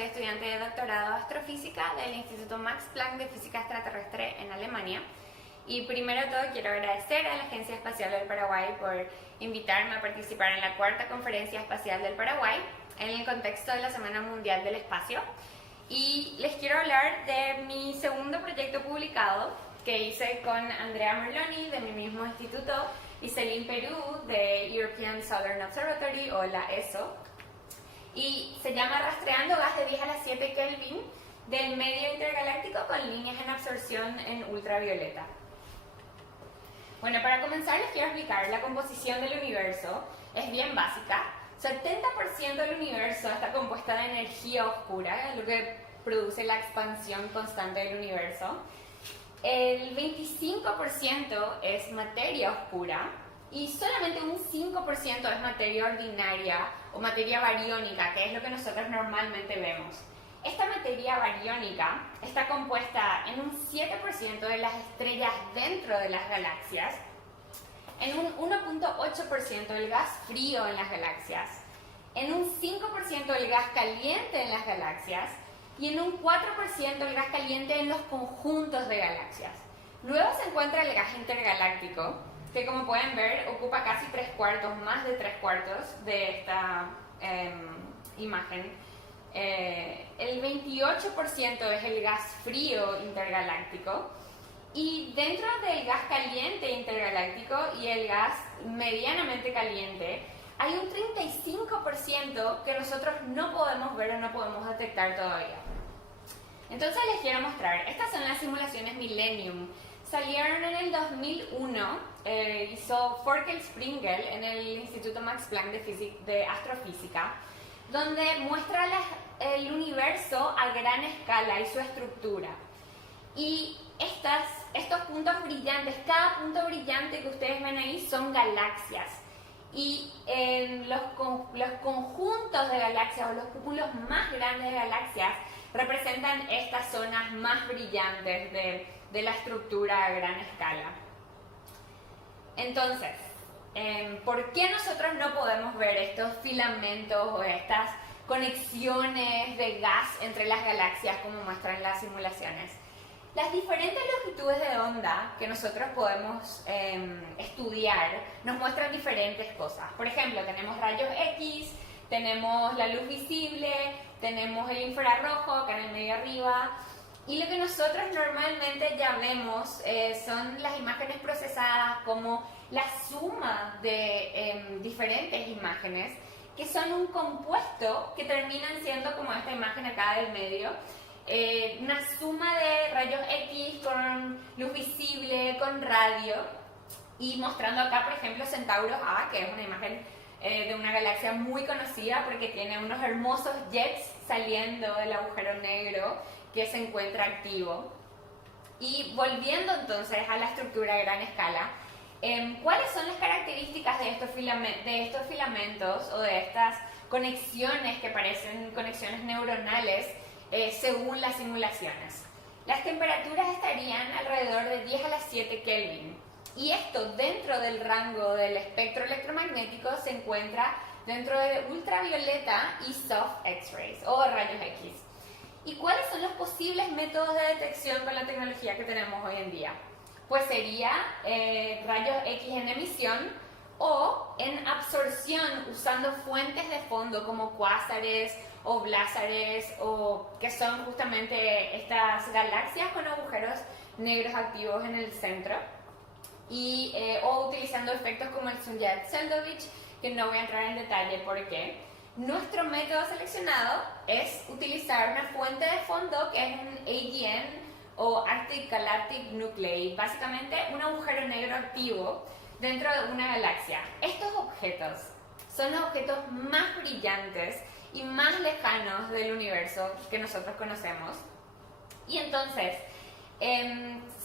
soy estudiante de doctorado de astrofísica del Instituto Max Planck de Física Extraterrestre en Alemania. Y primero de todo quiero agradecer a la Agencia Espacial del Paraguay por invitarme a participar en la cuarta Conferencia Espacial del Paraguay en el contexto de la Semana Mundial del Espacio. Y les quiero hablar de mi segundo proyecto publicado que hice con Andrea Merloni de mi mismo instituto y Céline Perú de European Southern Observatory o la ESO. Y se llama Rastreando gas de 10 a la 7 Kelvin del medio intergaláctico con líneas en absorción en ultravioleta. Bueno, para comenzar les quiero explicar la composición del universo. Es bien básica. 70% del universo está compuesta de energía oscura, lo que produce la expansión constante del universo. El 25% es materia oscura y solamente un 5% es materia ordinaria o materia bariónica, que es lo que nosotros normalmente vemos. Esta materia bariónica está compuesta en un 7% de las estrellas dentro de las galaxias, en un 1.8% del gas frío en las galaxias, en un 5% del gas caliente en las galaxias y en un 4% el gas caliente en los conjuntos de galaxias. Luego se encuentra el gas intergaláctico, que como pueden ver ocupa casi 3/4, más de 3/4 de esta imagen. El 28% es el gas frío intergaláctico y dentro del gas caliente intergaláctico y el gas medianamente caliente hay un 35% que nosotros no podemos ver o no podemos detectar todavía. Entonces les quiero mostrar, estas son las simulaciones Millennium. Salieron en el 2001, hizo Forkel Springel en el Instituto Max Planck de Astrofísica, donde muestra el universo a gran escala y su estructura. Y estos puntos brillantes, cada punto brillante que ustedes ven ahí son galaxias. Y los conjuntos de galaxias o los cúpulos más grandes de galaxias representan estas zonas más brillantes de la estructura a gran escala. Entonces, ¿por qué nosotros no podemos ver estos filamentos o estas conexiones de gas entre las galaxias como muestran las simulaciones? Las diferentes longitudes de onda que nosotros podemos estudiar nos muestran diferentes cosas. Por ejemplo, tenemos rayos X, tenemos la luz visible, tenemos el infrarrojo acá en el medio arriba. Y lo que nosotros normalmente ya vemos son las imágenes procesadas como la suma de diferentes imágenes que son un compuesto que terminan siendo como esta imagen acá del medio. Una suma de rayos X con luz visible, con radio, y mostrando acá, por ejemplo, Centauro A, que es una imagen de una galaxia muy conocida porque tiene unos hermosos jets saliendo del agujero negro que se encuentra activo. Y volviendo entonces a la estructura a gran escala, ¿cuáles son las características de estos filamentos o de estas conexiones que parecen conexiones neuronales? Según las simulaciones, las temperaturas estarían alrededor de 10 a la 7 Kelvin y esto dentro del rango del espectro electromagnético se encuentra dentro de ultravioleta y soft X-rays o rayos X. ¿Y cuáles son los posibles métodos de detección con la tecnología que tenemos hoy en día? Pues sería rayos X en emisión o en absorción usando fuentes de fondo como cuásares o blázares, o que son justamente estas galaxias con agujeros negros activos en el centro, y, o utilizando efectos como el Sunyaev-Zeldovich, que no voy a entrar en detalle por qué. Nuestro método seleccionado es utilizar una fuente de fondo que es un AGN o Arctic Galactic Nuclei, básicamente un agujero negro activo dentro de una galaxia. Estos objetos son los objetos más brillantes y más lejanos del universo que nosotros conocemos. Y entonces,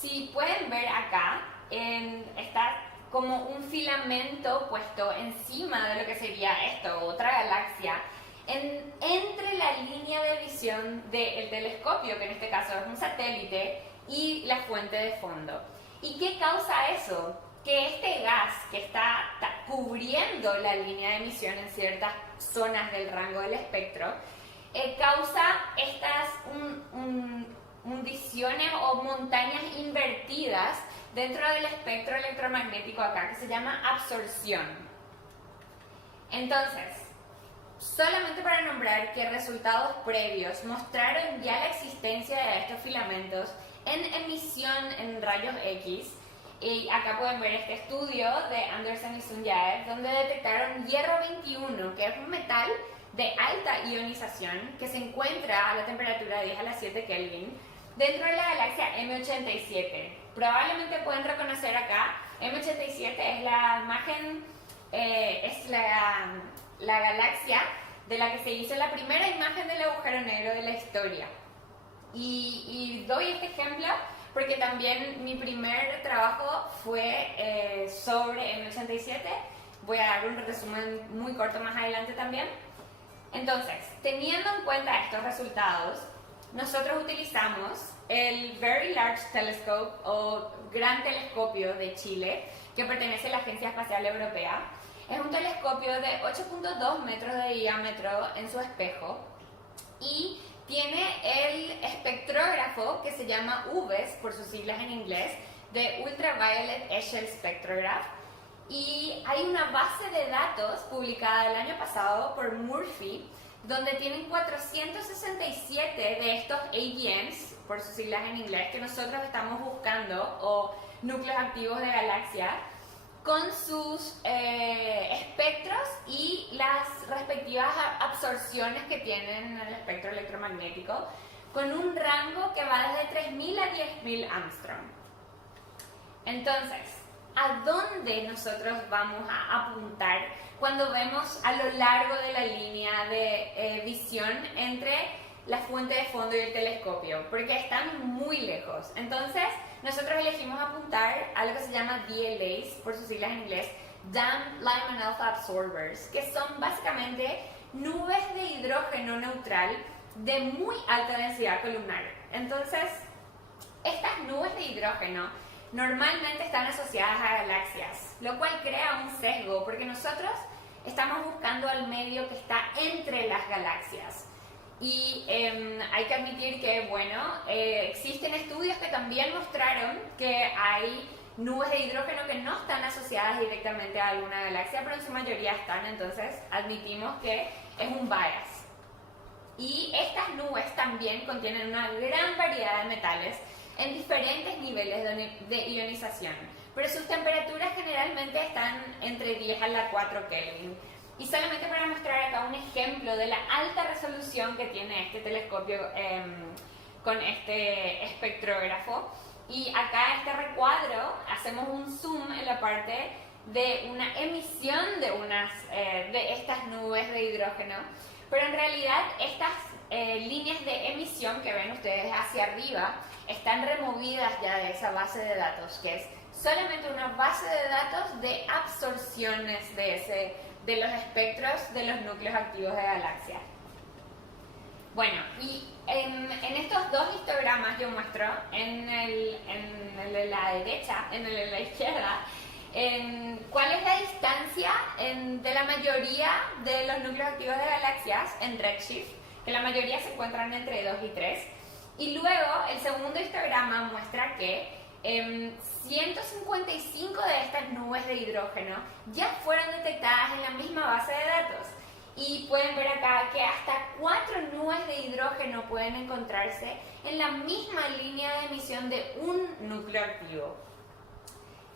si pueden ver acá, está como un filamento puesto encima de lo que sería esto, otra galaxia, entre la línea de visión del telescopio, que en este caso es un satélite, y la fuente de fondo. ¿Y qué causa eso? Que este gas que está cubriendo la línea de emisión en ciertas zonas del rango del espectro causa estas hundiciones o montañas invertidas dentro del espectro electromagnético acá, que se llama absorción. Entonces, solamente para nombrar que resultados previos mostraron ya la existencia de estos filamentos en emisión en rayos X. Y acá pueden ver este estudio de Anderson y Sunyaev, donde detectaron hierro 21, que es un metal de alta ionización que se encuentra a la temperatura 10 a la 7 Kelvin dentro de la galaxia M87. Probablemente pueden reconocer acá, M87 es la imagen, es la galaxia de la que se hizo la primera imagen del agujero negro de la historia. Y doy este ejemplo porque también mi primer trabajo fue sobre M87. Voy a dar un resumen muy corto más adelante también. Entonces, teniendo en cuenta estos resultados, nosotros utilizamos el Very Large Telescope o Gran Telescopio de Chile, que pertenece a la Agencia Espacial Europea. Es un telescopio de 8.2 metros de diámetro en su espejo y tiene el espectrógrafo que se llama UVES, por sus siglas en inglés, de Ultraviolet Echelle Spectrograph. Y hay una base de datos publicada el año pasado por Murphy, donde tienen 467 de estos AGNs, por sus siglas en inglés, que nosotros estamos buscando, o núcleos activos de galaxias, con sus espectros y las respectivas absorciones que tienen en el espectro electromagnético, con un rango que va desde 3.000 a 10.000 Armstrong. Entonces, ¿a dónde nosotros vamos a apuntar cuando vemos a lo largo de la línea de visión entre la fuente de fondo y el telescopio? Porque están muy lejos. Entonces, nosotros elegimos apuntar a lo que se llama DLAs, por sus siglas en inglés, Damn Lyman Alpha Absorbers, que son básicamente nubes de hidrógeno neutral de muy alta densidad columnar. Entonces, estas nubes de hidrógeno normalmente están asociadas a galaxias, lo cual crea un sesgo, porque nosotros estamos buscando al medio que está entre las galaxias. Y hay que admitir que, bueno, existen estudios que también mostraron que hay nubes de hidrógeno que no están asociadas directamente a alguna galaxia, pero en su mayoría están, entonces admitimos que es un bias. Y estas nubes también contienen una gran variedad de metales en diferentes niveles de ionización, pero sus temperaturas generalmente están entre 10 a la 4 Kelvin. Y solamente para mostrar acá un ejemplo de la alta resolución que tiene este telescopio con este espectrógrafo, y acá este recuadro hacemos un zoom en la parte de una emisión de estas nubes de hidrógeno, pero en realidad estas líneas de emisión que ven ustedes hacia arriba están removidas ya de esa base de datos, que es solamente una base de datos de absorciones de los espectros de los núcleos activos de galaxias. Bueno, y en estos dos histogramas yo muestro, en el de la derecha, en el de la izquierda, cuál es la distancia de la mayoría de los núcleos activos de galaxias en redshift, que la mayoría se encuentran entre 2 y 3. Y luego el segundo histograma muestra que 155 de estas nubes de hidrógeno ya fueron detectadas en la misma base de datos. Y pueden ver acá que hasta 4 nubes de hidrógeno pueden encontrarse en la misma línea de emisión de un núcleo activo.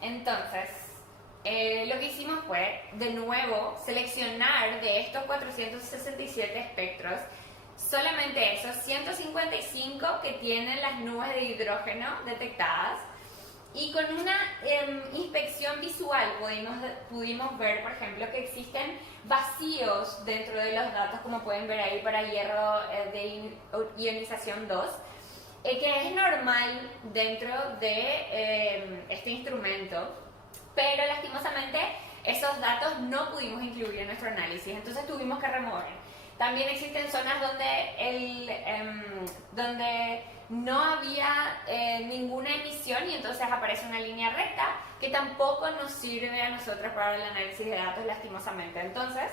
Entonces, lo que hicimos fue, de nuevo, seleccionar de estos 467 espectros solamente esos 155 que tienen las nubes de hidrógeno detectadas, y con una inspección visual pudimos ver, por ejemplo, que existen vacíos dentro de los datos, como pueden ver ahí para hierro de ionización 2, que es normal dentro de este instrumento, pero lastimosamente esos datos no pudimos incluir en nuestro análisis, entonces tuvimos que remover. También existen zonas donde no había ninguna emisión y entonces aparece una línea recta que tampoco nos sirve a nosotros para el análisis de datos, lastimosamente. Entonces,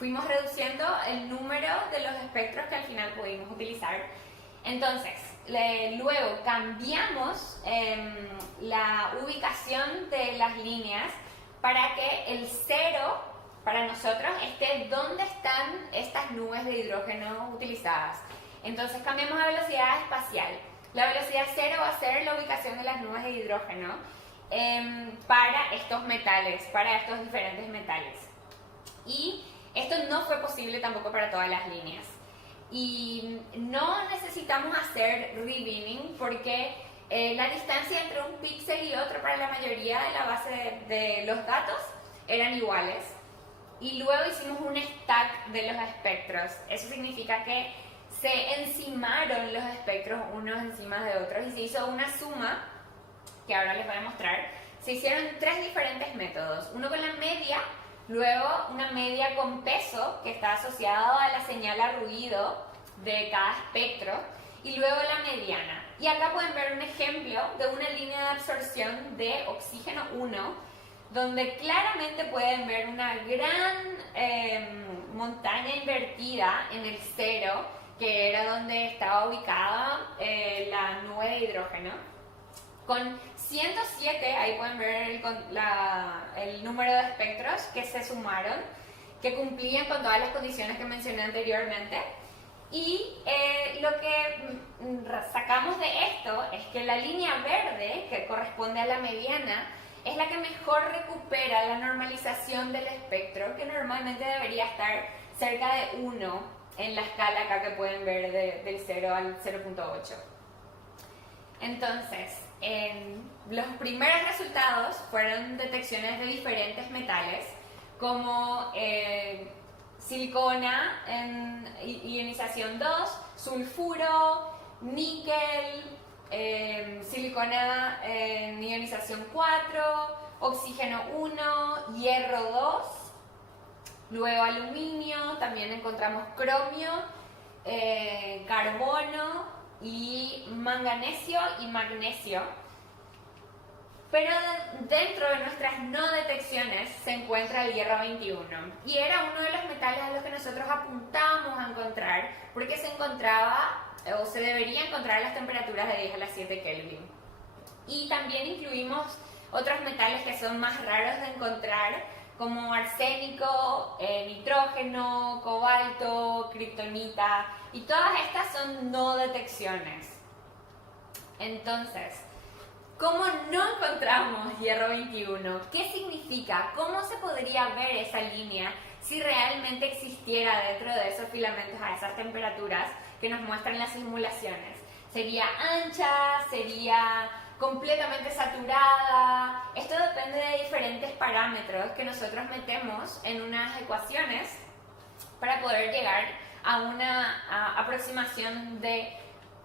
fuimos reduciendo el número de los espectros que al final pudimos utilizar. Entonces, luego cambiamos la ubicación de las líneas para que el cero para nosotros esté donde están estas nubes de hidrógeno utilizadas. Entonces cambiamos a velocidad espacial. La velocidad cero va a ser la ubicación de las nubes de hidrógeno para estos metales, para estos diferentes metales. Y esto no fue posible tampoco para todas las líneas. Y no necesitamos hacer rebinning porque la distancia entre un píxel y otro para la mayoría de la base de los datos eran iguales. Y luego hicimos un stack de los espectros. Eso significa que se encimaron los espectros unos encima de otros y se hizo una suma, que ahora les voy a mostrar. Se hicieron 3 diferentes métodos. Uno con la media, luego una media con peso, que está asociado a la señal a ruido de cada espectro, y luego la mediana. Y acá pueden ver un ejemplo de una línea de absorción de oxígeno 1, donde claramente pueden ver una gran montaña invertida en el cero, que era donde estaba ubicada la nube de hidrógeno. Con 107, ahí pueden ver el número de espectros que se sumaron, que cumplían con todas las condiciones que mencioné anteriormente. Y lo que sacamos de esto es que la línea verde, que corresponde a la mediana, es la que mejor recupera la normalización del espectro, que normalmente debería estar cerca de 1 en la escala acá que pueden ver del 0 al 0.8. Entonces, los primeros resultados fueron detecciones de diferentes metales, como silicona en ionización 2, sulfuro, níquel, silicona en ionización 4, oxígeno 1, hierro 2, luego aluminio, también encontramos cromio, carbono y manganesio y magnesio. Pero dentro de nuestras no detecciones se encuentra el hierro 21 y era uno de los metales a los que nosotros apuntábamos a encontrar porque se encontraba o se debería encontrar a las temperaturas de 10 a las 7 Kelvin. Y también incluimos otros metales que son más raros de encontrar, como arsénico, nitrógeno, cobalto, kriptonita, y todas estas son no detecciones. Entonces, ¿cómo no encontramos hierro 21? ¿Qué significa? ¿Cómo se podría ver esa línea si realmente existiera dentro de esos filamentos a esas temperaturas que nos muestran las simulaciones? ¿Sería ancha? ¿Sería completamente saturada? Esto depende de diferentes parámetros que nosotros metemos en unas ecuaciones para poder llegar a una aproximación de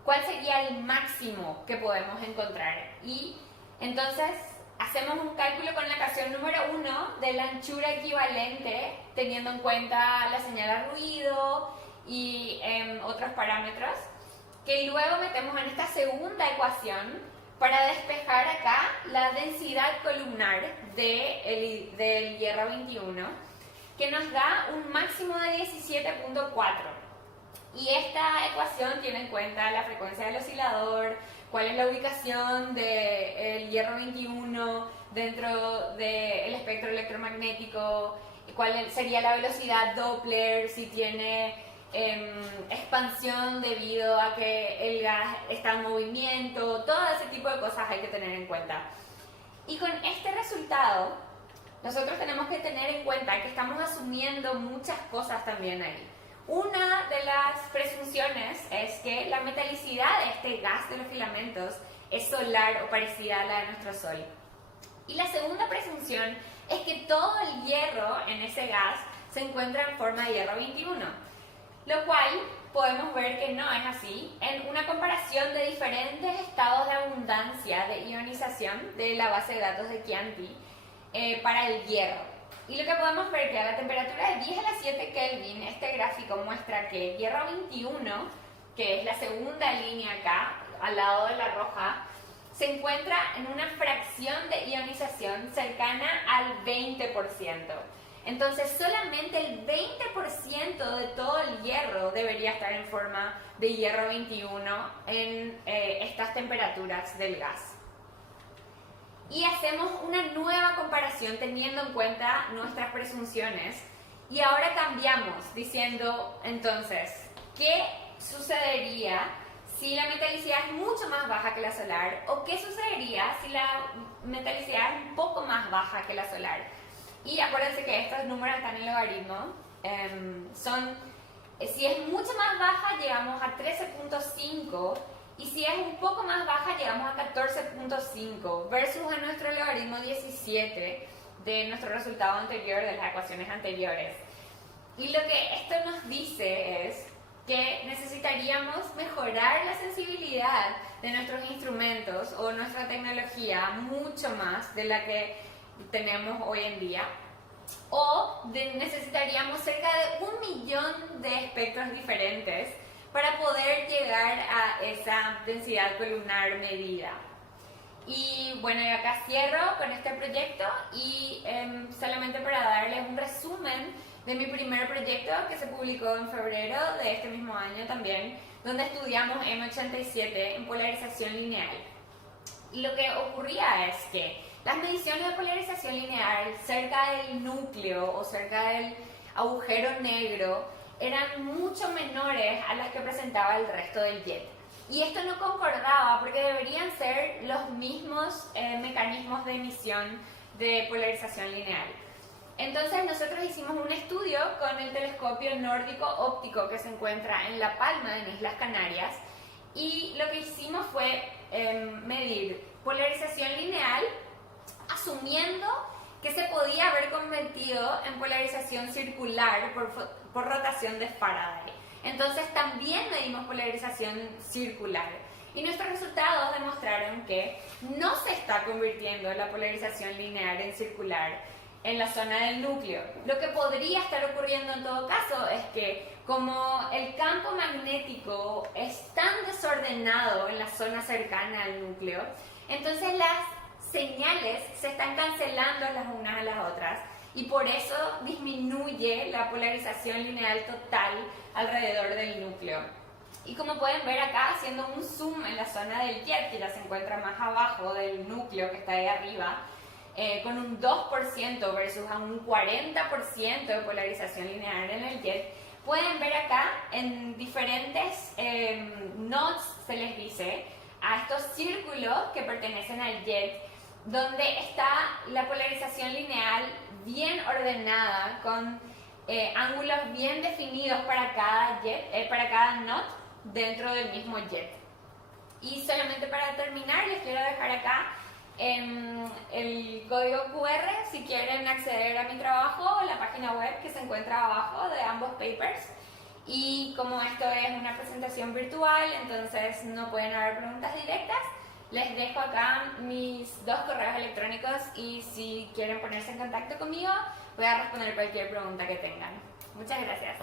cuál sería el máximo que podemos encontrar. Y entonces hacemos un cálculo con la ecuación número 1 de la anchura equivalente, teniendo en cuenta la señal a ruido y otros parámetros, que luego metemos en esta segunda ecuación para despejar acá la densidad columnar del hierro 21, que nos da un máximo de 17.4. Y esta ecuación tiene en cuenta la frecuencia del oscilador, cuál es la ubicación del hierro 21 dentro del espectro electromagnético, cuál sería la velocidad Doppler, si tiene expansión debido a que el gas está en movimiento, todo ese tipo de cosas hay que tener en cuenta. Y con este resultado, nosotros tenemos que tener en cuenta que estamos asumiendo muchas cosas también ahí. Una de las presunciones es que la metalicidad de este gas de los filamentos es solar o parecida a la de nuestro Sol. Y la segunda presunción es que todo el hierro en ese gas se encuentra en forma de hierro 21. Lo cual podemos ver que no es así en una comparación de diferentes estados de abundancia de ionización de la base de datos de Chianti para el hierro. Y lo que podemos ver es que a la temperatura de 10 a las 7 Kelvin, este gráfico muestra que el hierro 21, que es la segunda línea acá, al lado de la roja, se encuentra en una fracción de ionización cercana al 20%. Entonces solamente el 20% de todo el hierro debería estar en forma de hierro 21 en estas temperaturas del gas. Y hacemos una nueva comparación teniendo en cuenta nuestras presunciones y ahora cambiamos diciendo entonces, ¿qué sucedería si la metalicidad es mucho más baja que la solar? ¿O qué sucedería si la metalicidad es un poco más baja que la solar? Y acuérdense que estos números están en logaritmo. Si es mucho más baja, llegamos a 13.5. Y si es un poco más baja, llegamos a 14.5. Versus a nuestro logaritmo 17 de nuestro resultado anterior, de las ecuaciones anteriores. Y lo que esto nos dice es que necesitaríamos mejorar la sensibilidad de nuestros instrumentos o nuestra tecnología mucho más de la que tenemos hoy en día, o necesitaríamos cerca de 1 millón de espectros diferentes para poder llegar a esa densidad columnar medida. Y bueno, yo acá cierro con este proyecto y solamente para darles un resumen de mi primer proyecto que se publicó en febrero de este mismo año también, donde estudiamos M87 en polarización lineal. Y lo que ocurría es que las mediciones de polarización lineal cerca del núcleo o cerca del agujero negro eran mucho menores a las que presentaba el resto del jet. Y esto no concordaba porque deberían ser los mismos mecanismos de emisión de polarización lineal. Entonces nosotros hicimos un estudio con el telescopio nórdico óptico que se encuentra en La Palma, en Islas Canarias, y lo que hicimos fue medir polarización lineal asumiendo que se podía haber convertido en polarización circular por rotación de Faraday. Entonces también medimos polarización circular y nuestros resultados demostraron que no se está convirtiendo la polarización lineal en circular en la zona del núcleo. Lo que podría estar ocurriendo en todo caso es que como el campo magnético es tan desordenado en la zona cercana al núcleo, entonces las señales se están cancelando las unas a las otras y por eso disminuye la polarización lineal total alrededor del núcleo. Y como pueden ver acá, haciendo un zoom en la zona del jet, que ya se encuentra más abajo del núcleo que está ahí arriba, con un 2% versus a un 40% de polarización lineal en el jet, pueden ver acá en diferentes nodes, se les dice, a estos círculos que pertenecen al jet, donde está la polarización lineal bien ordenada, con ángulos bien definidos para cada node dentro del mismo jet. Y solamente para terminar, les quiero dejar acá el código QR si quieren acceder a mi trabajo, la página web que se encuentra abajo de ambos papers. Y como esto es una presentación virtual, entonces no pueden haber preguntas directas, les dejo acá mis 2 correos electrónicos y si quieren ponerse en contacto conmigo, voy a responder cualquier pregunta que tengan. Muchas gracias.